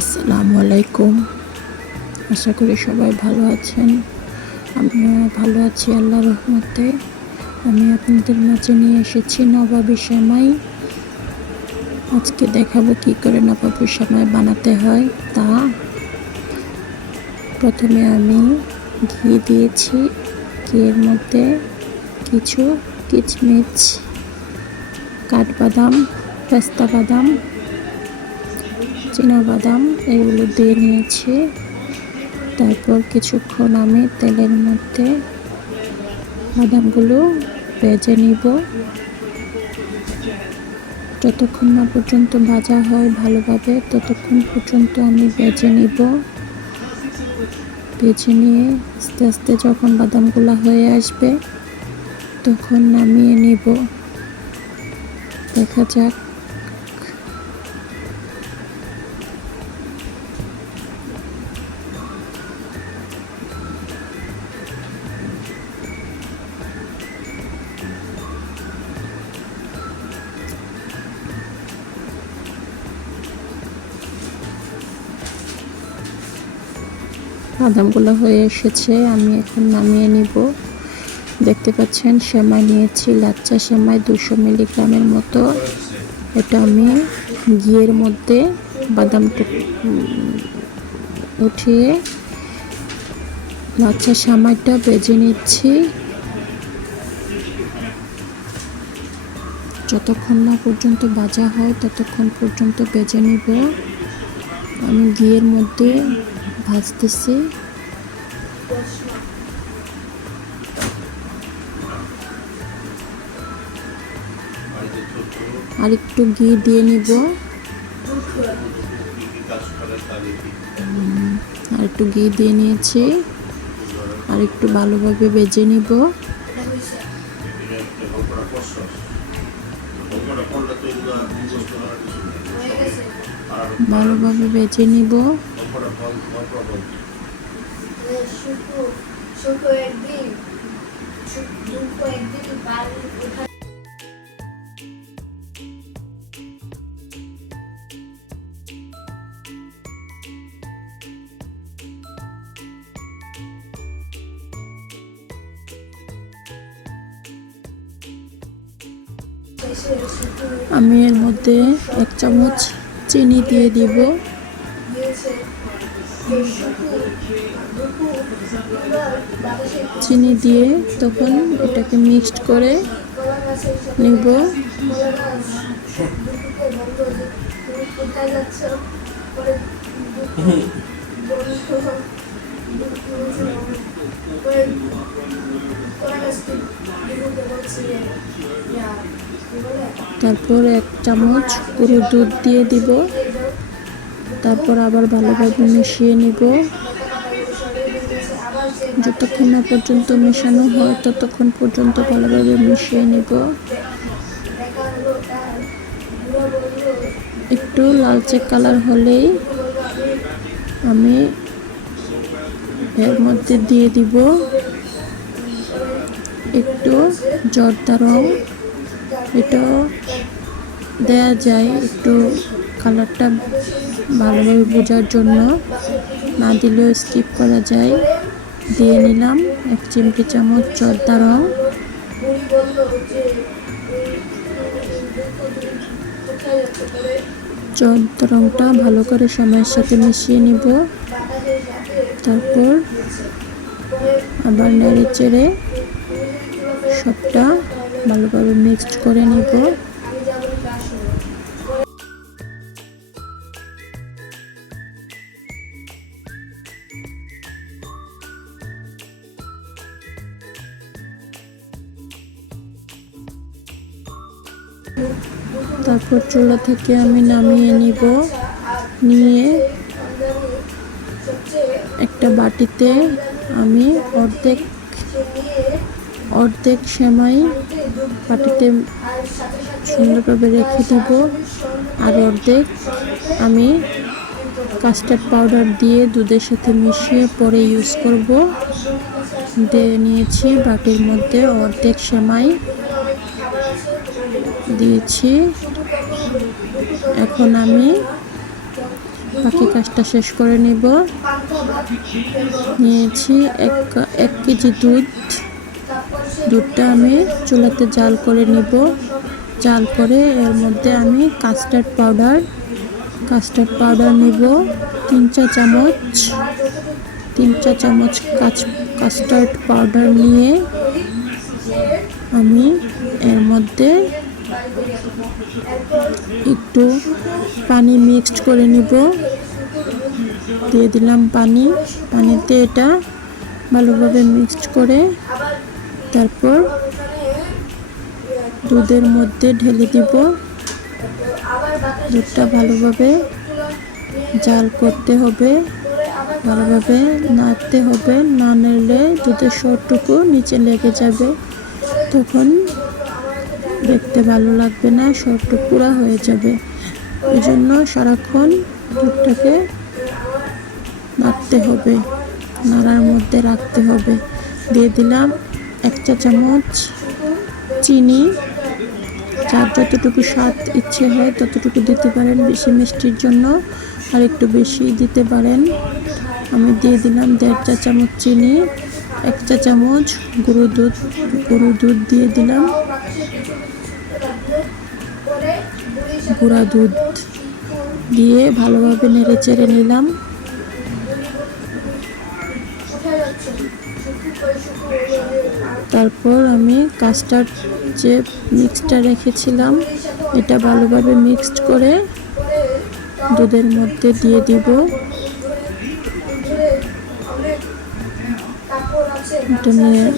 আসসালামু আলাইকুম। আশা করি সবাই ভালো আছেন। আমিও ভালো আছি আল্লাহর রহমতে। আমি আপনাদের মাঝে নিয়ে এসেছি নবাবী সেমাই। আজকে দেখাবো কি করে নবাবী সেমাই বানাতে হয় তা। প্রথমে আমি ঘি দিয়েছি, ঘিয়ের মধ্যে কিছু কিচমিচ, কাঠবাদাম, পেস্তা বাদাম, চীনাবাদাম এগুলো দিয়ে নিয়েছি। তারপর কিছুক্ষণ আমি তেলের মধ্যে বাদামগুলো ভেজে নিব। যতক্ষণ না পর্যন্ত ভাজা হয় ভালোভাবে ততক্ষণ পর্যন্ত আমি ভেজে নিব। ভেজে নিয়ে আস্তে আস্তে যখন বাদামগুলো হয়ে আসবে তখন নামিয়ে নিব। দেখা যাক। বাদামগুলো হয়ে এসেছে, আমি এখন নামিয়ে নিব। দেখতে পাচ্ছেন সেমাই নিয়েছি, লাচ্চা সেমাই 200 মিলিগ্রামের মতো। এটা আমি ঘিয়ের মধ্যে বাদাম উঠিয়ে লাচ্চা সেমাইটা ভেজে নিচ্ছি। যতক্ষণ না পর্যন্ত ভাজা হয় ততক্ষণ পর্যন্ত ভেজে নিব। আমি ঘিয়ের মধ্যে ভাজতেছি। আর একটু ঘি দিয়ে নিব। আর একটু ঘি দিয়ে নিয়েছি। আর একটু ভালোভাবে ভেজে নিব। ভালোভাবে ভেজে নিব। আমি এর মধ্যে 1 চামচ চিনি দিয়ে দিব। চিনি দিয়ে তখন এটাকে মিক্সড করে নিব। তারপর 1 চামচ পুরো দুধ দিয়ে দিব। তারপর আবার ভালোভাবে মিশিয়ে নিব। যতক্ষণ না পর্যন্ত মেশানো হয় ততক্ষণ পর্যন্ত ভালোভাবে মিশিয়ে নিব। একটু লালচে কালার হলেই আমি এর মধ্যে দিয়ে দিব একটু জর্দা রং। এটাও দেয়া যায় একটু কালারটা ভালোভাবে বোঝার জন্য, না দিলেও স্কিপ করা যায়। দিয়ে নিলাম 1 চিমটি চামচ জর্দা রং। জর্দা রংটা ভালো করে সময়ের সাথে মিশিয়ে নিব। তারপর আবার নেড়ে চেড়ে সবটা ভালোভাবে মিক্সড করে নিব। তারপর চুলা থেকে আমি নামিয়ে নিব। নিয়ে একটা বাটিতে আমি অর্ধেক সেমাই বাটিতে সুন্দরভাবে রেখে দিব। আর অর্ধেক আমি কাস্টার্ড পাউডার দিয়ে দুধের সাথে মিশিয়ে পরে ইউজ করব। দিয়ে নিয়েছি বাটির মধ্যে অর্ধেক সেমাই দিয়েছি। এখন আমি বাকি কাজটা শেষ করে নিব। নিয়েছি 1 কেজি দুধটা আমি চুলাতে জাল করে নিব। জাল করে এর মধ্যে আমি কাস্টার্ড পাউডার নিব 3 চা চামচ কাস্টার্ড পাউডার নিয়ে আমি এর মধ্যে একটু পানি মিক্সড করে নিব। দিয়ে দিলাম পানিতে এটা ভালোভাবে মিক্সড করে তারপর দুধের মধ্যে ঢেলে দিব। দুধটা ভালোভাবে জাল করতে হবে, ভালোভাবে নাড়তে হবে, না নাড়লে দুধের সরটুকু নিচে লেগে যাবে, তখন দেখতে ভালো লাগবে না, সরটুকু পুরা হয়ে যাবে। এই জন্য সারাক্ষণ দুধটাকে নাড়তে হবে, নাড়ার মধ্যে রাখতে হবে। দিয়ে দিলাম 1 চা চামচ চিনি, যার যতটুকু স্বাদ ইচ্ছে হয় ততটুকু দিতে পারেন, বেশি মিষ্টির জন্য আর একটু বেশি দিতে পারেন। আমি দিয়ে দিলাম 1.5 চা চামচ চিনি, 1 চা চামচ গুঁড়ো দুধ দিয়ে দিলাম, গুঁড়া দুধ দিয়ে ভালোভাবে নেড়ে চেড়ে নিলাম। তারপর আমি কাস্টার্ড যে মিক্সটা রেখেছিলাম এটা ভালোভাবে মিক্সড করে দুধের মধ্যে দিয়ে দিব। এটা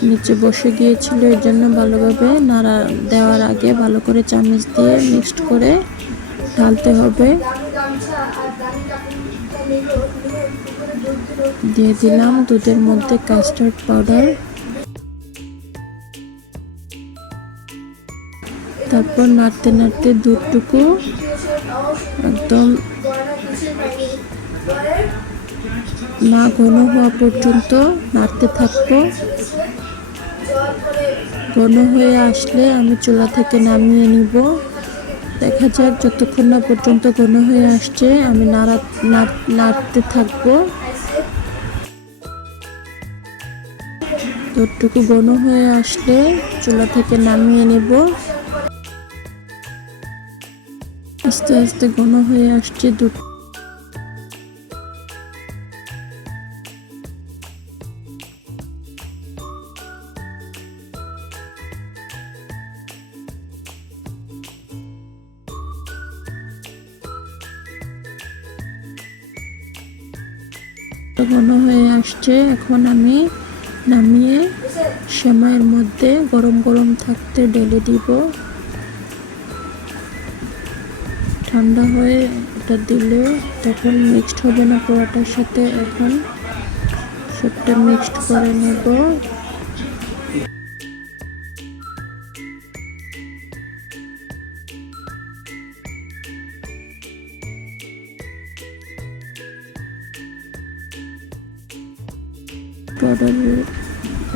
নিচে বসে গিয়েছিল, এর জন্য ভালোভাবে নাড়া দেওয়ার আগে ভালো করে চামচ দিয়ে মিক্সড করে ঢালতে হবে। দিয়ে দিলাম দুধের মধ্যে কাস্টার্ড পাউডার, তারপর নাড়তে নাড়তে দুধটুকু একদম না ঘন হওয়া পর্যন্ত নাড়তে থাকবো। ঘন হয়ে আসলে আমি চুলা থেকে নামিয়ে নিব। দেখা যাক যতক্ষণ না পর্যন্ত ঘন হয়ে আসছে আমি নাড়তে থাকবো। দুধটুকু ঘন হয়ে আসলে চুলা থেকে নামিয়ে নেব। আস্তে আস্তে ঘন হয়ে আসছে দুধ। ঘন হয়ে আসছে, এখন আমি নামিয়ে সেমাইয়ের মধ্যে গরম গরম থাকতে ঢেলে দিব। ঠান্ডা হয়ে এটা দিলে তখন মিক্সড হবে না পোড়াটার সাথে। এখন সবটা মিক্সড করে নেব।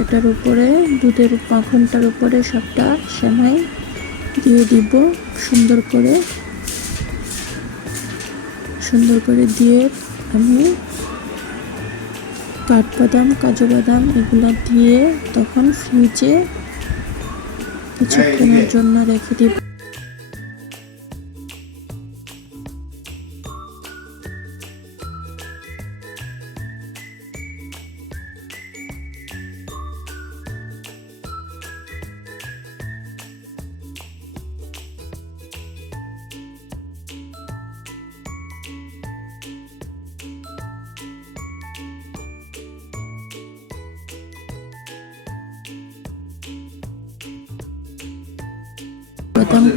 এটার উপরে দুধের মাখনটার উপরে সবটা সেমাই দিয়ে দিব। সুন্দর করে দিয়ে আমি কাঠবাদাম, কাজু বাদাম এগুলা দিয়ে তখন ফ্রিজে কিছুক্ষণের জন্য রেখে দিব।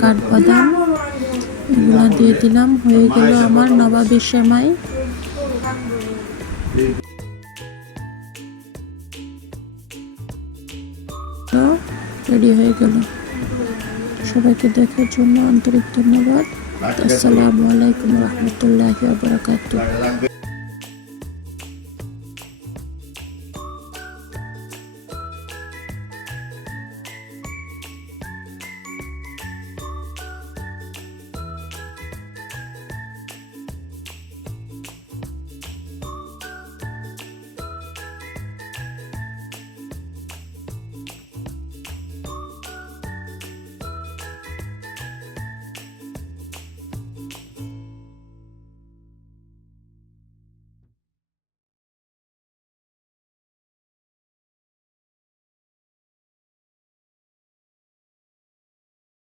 কাঠবাদাম এগুলো দিয়ে দিলাম। হয়ে গেল আমার নবাবী সেমাই। রেডি হয়ে গেল। সবাইকে দেখার জন্য আন্তরিক ধন্যবাদ। আসসালামু আলাইকুম রহমতুল্লাহি ওয়া বারাকাতুহু।